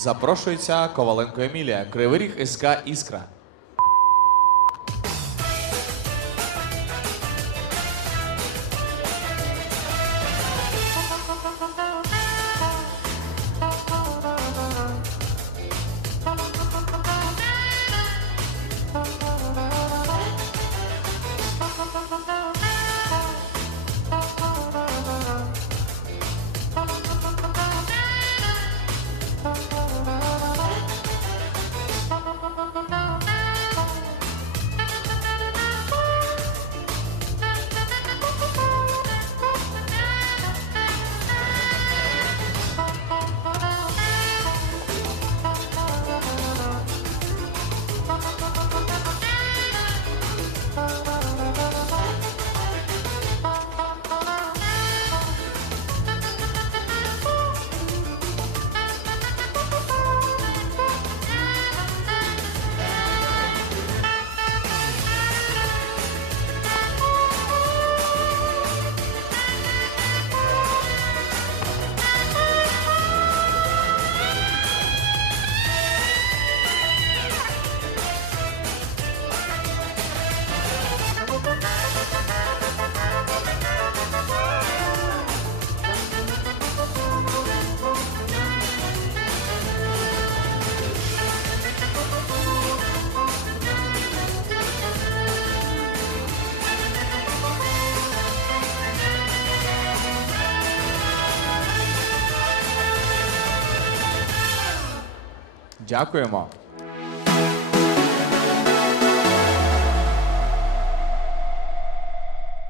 Запрошується Коваленко Емілія, Кривий Ріг СК Іскра. Дякуємо.